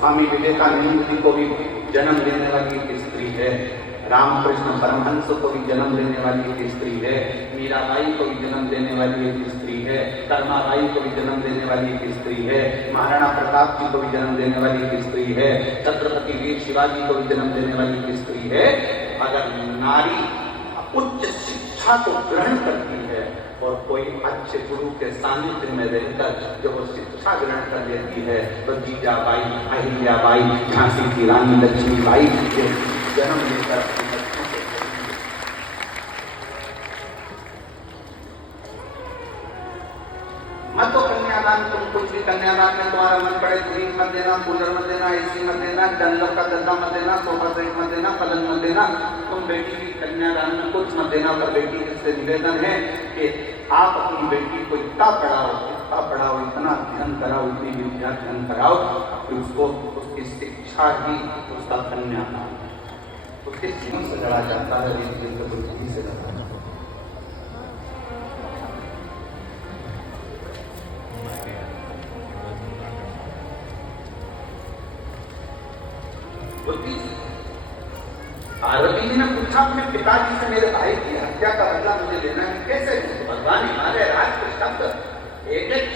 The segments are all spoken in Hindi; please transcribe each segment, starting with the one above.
स्वामी विवेकानंद जी को भी जन्म देने वाली एक स्त्री है, रामकृष्ण परमहंस को भी जन्म देने वाली एक स्त्री है, मीराबाई को भी जन्म देने वाली एक स्त्री है, कर्माबाई को भी जन्म देने वाली एक स्त्री है, महाराणा प्रताप जी को भी जन्म देने वाली एक स्त्री है, छत्रपति वीर शिवाजी को भी जन्म देने वाली एक स्त्री है। अगर नारी उच्च शिक्षा को ग्रहण करती है और कोई अच्छे गुरु के सानिध्य में रहकर जो वो शिक्षा ग्रहण कर लेती है तो जीजाबाई, अहिल्याबाई, झांसी की रानी लक्ष्मीबाई के जन्म लेकर मत तो कन्यादान, तुम कुछ भी कन्यादान में तुम्हारा मन पड़े, फ्रीज मत देना, कूलर मत देना, एसी मत देना, डनलप का गद्दा मत देना, सोफा सेट मत देना, पलंग मत देना, तुम बेटी की कन्यादान में कुछ मत देना। पर बेटी से निवेदन है कि आप अपनी बेटी को इतना पढ़ाओ, इतना अध्ययन कराओ, इतनी विद्या अध्ययन कराओ कि उसको उसकी शिक्षा ही उसका कन्यादान है। उसके जीवन से लड़ा जाता है, एक दिन को बुद्धि से लड़ा जाता है। पार्वती जी ने पूछा अपने पिताजी से, मेरे भाई की हत्या का बदला मुझे लेना है, कैसे? भगवान हिमालय राज के शब्द एक एक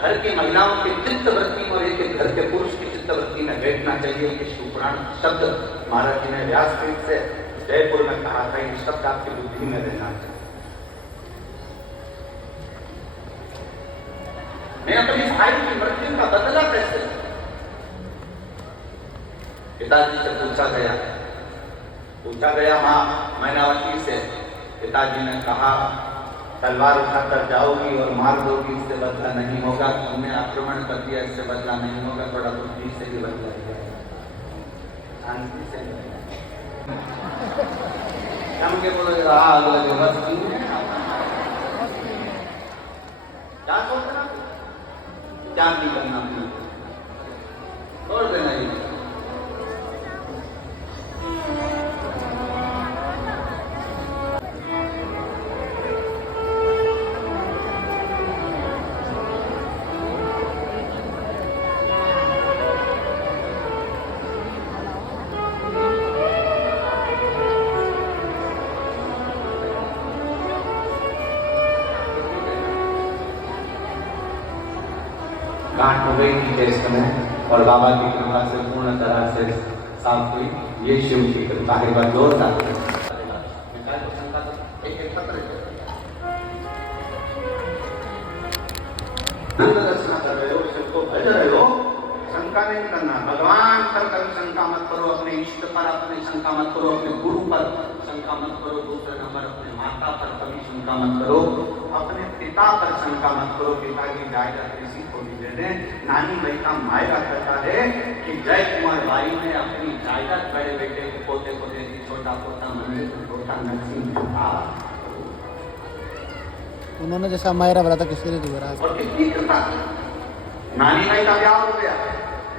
घर की महिलाओं की चित्तवृत्ति और एक एक घर के पुरुष की चित्तवृत्ति में बैठना चाहिए। कि शिवपुराण शब्द महाराज जी ने व्यासपीठ से जयपुर में कहा था, ये शब्द आपकी बुद्धि में रहना चाहिए। मैं अपने भाई की मृत्यु का बदला कैसे? पिताजी से पूछा गया मां मैनावती से। पिताजी ने कहा, तलवार उठाकर जाओगी और मार दोगी, इससे बदला नहीं होगा। तुमने आक्रमण कर दिया, इससे बदला नहीं होगा। थोड़ा बुद्धि से ही बदला जाएगा, शांति से हम के बोलोगे आग लगे बस क्या सोचना, क्या नहीं करना, छोड़ देना ही। गांठ हो गई थी इस समय और बाबा की कृपा से पूर्ण तरह से साफ हुई। ये शिव की कृपा है। बात जोरदार दर्शन कर रहे हो, शिव को भज रहे हो, शंका नहीं करना। भगवान पर कभी शंका मत करो, अपने इष्ट पर अपने शंका मत करो, अपने गुरु पर शंका मत करो, दूसरे नंबर अपने माता पर कभी शंका मत करो, अपने पिता पर शंका मत करो। पिता की जायदाद किसी को भी दे दें। नानी भाई का मायरा कहता है कि जय कुमार भाई ने अपनी जायदाद बड़े बेटे को पोते को दे दी, छोटा पोता मंदिर को छोटा नरसिंह। उन्होंने जैसा मायरा बोला था किसी ने दिया और कितनी कृपा। नानी भाई का ब्याह हो गया,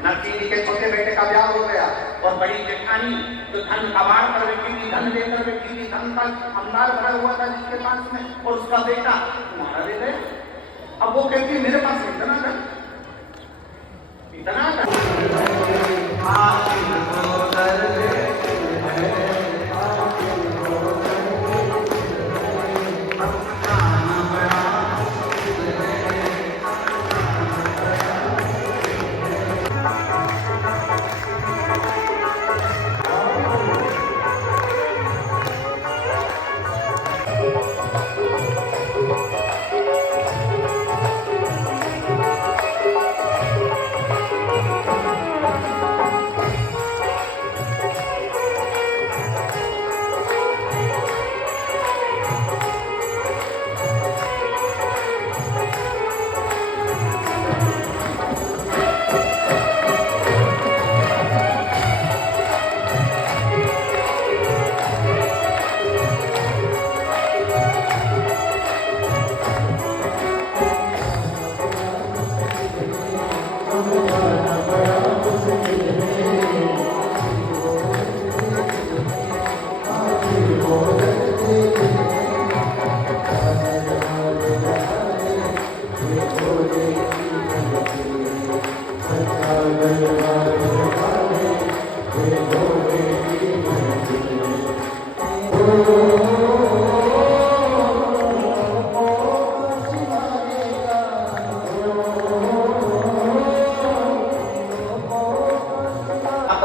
नरसिंह के छोटे बेटे का ब्याह हो गया और बड़ी जेठानी जो धन कबाड़ कर बैठी थी, धन लेकर बैठी थी, धन का अंबार भरा हुआ था जिसके पास में, और उसका बेटा तुम्हारा दे गए। अब वो कहती मेरे पास इतना धन, इतना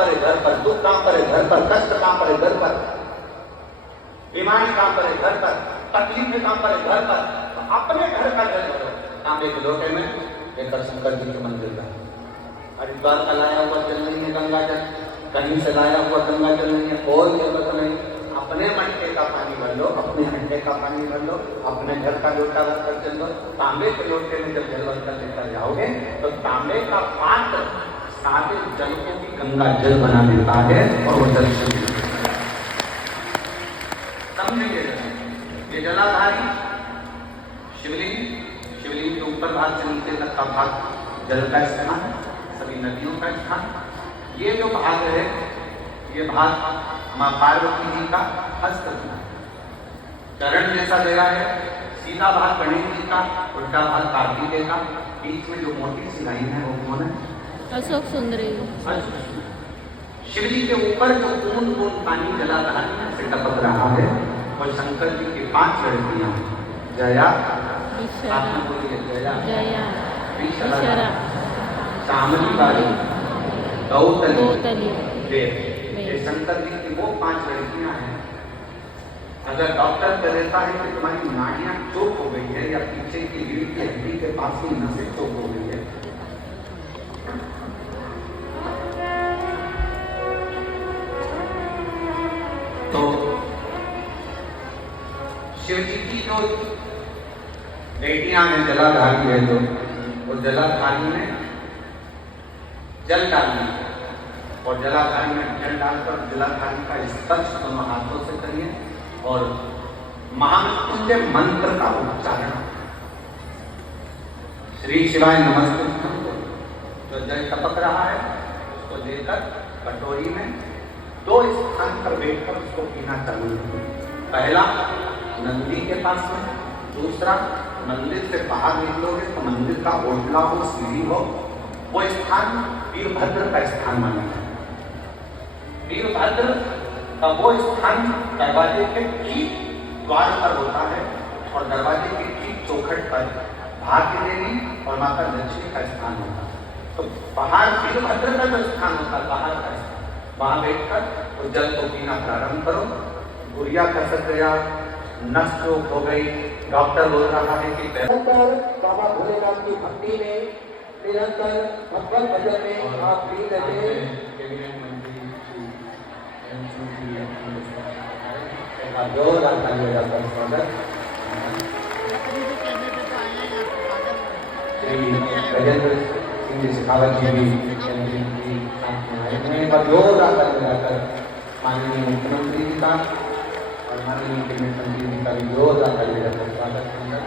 पड़े घर पर, दुख कहां पड़े घर पर, कष्ट कहां पड़े घर पर, बीमारी कहां पड़े घर पर, तकलीफ कहां पड़े घर पर, तो अपने घर का जल भरो तांबे के लोटे में लेकर शंकर जी के मंदिर का। हरिद्वार का लाया हुआ जल नहीं है गंगा जल, कहीं से लाया हुआ गंगा जल नहीं है, कोई जरूरत नहीं। अपने मटके का पानी भर लो, अपने हंडे का पानी भर लो, अपने घर का लोटा भर कर चल लो। तांबे के लोटे में जब जल भर कर लेकर जाओगे तो तांबे का पात्र सारे जल को भी गंगा जल बना देता है और वो जल शुद्ध। समझेंगे ये जलाधारी शिवलिंग, शिवलिंग के ऊपर भाग से नीचे तक का भाग जल का स्थान, सभी नदियों का स्थान। ये जो भाग है ये भाग मां पार्वती जी का हस्त चरण जैसा गया है, सीधा भाग गणेश जी का, उल्टा भाग कार्तिकेय का, बीच में जो मोटी सी लाइन है वो कौन है? अशोक सुंदरी। शिव जी के ऊपर जो बूंद बूंद पानी जलाधार से टपक रहा है और शंकर जी की 5 लड़कियां जया, आपने बोलिए जया, जया, विशरा, चामली बाई, गौतली, देव। ये शंकर जी की वो 5 लड़कियां हैं। अगर डॉक्टर कह देता है कि तुम्हारी नाड़ियां चोक हो गई है या पीछे की रीढ़ की हड्डी के पास ही नसें चोक हो गई है, तो शिव जी की जो बेटियां हैं जलाधारी है, जो वो जलाधारी में जल डालनी है और जलाधारी में जल डालकर जलाधारी का स्पर्श दोनों हाथों से करिए और महामृत्युंजय मंत्र का उच्चारण, श्री शिवाय नमस्ते। जो जल टपक रहा है उसको लेकर कटोरी में 2 स्थान पर बैठकर उसको पीना चालू करें। पहला नंदी के पास में, दूसरा मंदिर से बाहर निकलोगे तो मंदिर का ओटला हो, सीढ़ी हो, वो स्थान वीरभद्र का स्थान माना है। वीरभद्र का वो स्थान दरवाजे के ठीक द्वार पर होता है और दरवाजे के ठीक चौखट पर भाग्य देवी और माता लक्ष्मी का स्थान होता है। तो बाहर वीरभद्र का जो स्थान होता है, बाहर का स्थान, वहां बैठकर उस जल को पीना प्रारंभ करो। गुड़िया खसक गया, नस चोक हो गई, डॉक्टर बोल रहा है कि बाबा भोलेनाथ की भक्ति में निरंतर भगवत भजन में आप लीन रहे। जोरदार तालियों का स्वागत। गजेंद्र सिंह जी शेखावत जी भी जोरदार तालियां लगाकर माननीय मुख्यमंत्री जी का और माननीय कैबिनेट मंत्री जी का भी जोरदार तालियां लगाकर स्वागत करूंगा।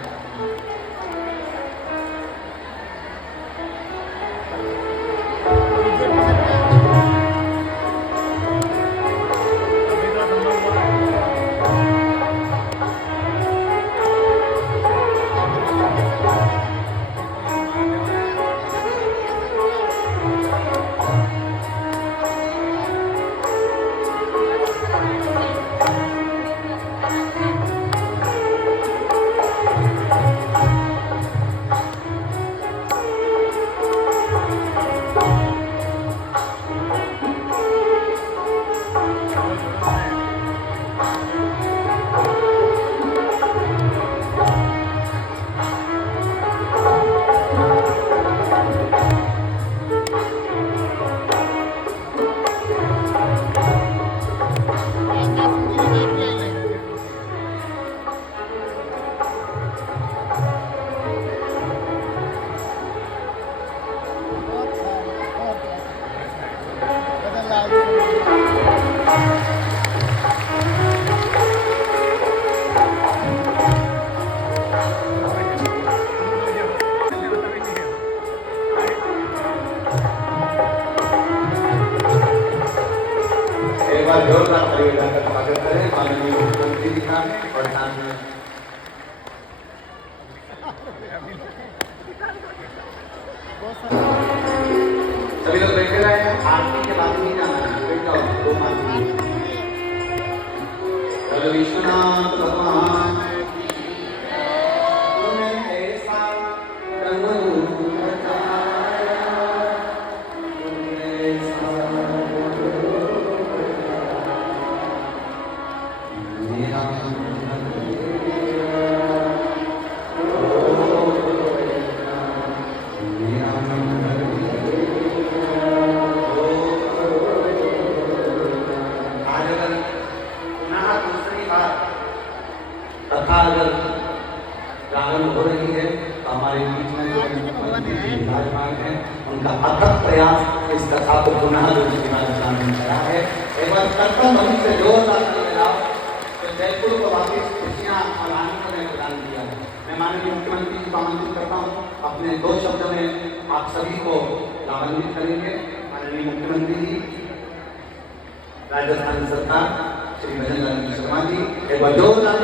जोरदार तालियों का स्वागत करें माननीय मुख्यमंत्री जी का और साथ में सभी लोग बैठे रहे। आरती के बाद नहीं जाना है, बैठ जाओ 2 मिनट। चलो विश्वनाथ भगवान तुम्हें ऐसा रंग बताया, तुम्हें ऐसा जी विराजमान है, उनका अथक प्रयास इस कथा को पुनः राजस्थान में करा है। एक बार कर्तव्य भक्ति से जोरदार लगाओ तो जयपुर को वापिस खुशियाँ और आनंद ने प्रदान किया है। मैं माननीय मुख्यमंत्री जी को आमंत्रित करता हूँ, अपने 2 शब्दों में आप सभी को लाभान्वित करेंगे। माननीय मुख्यमंत्री जी, राजस्थान सरकार, श्री भजन लाल शर्मा जी, एक बार जोरदार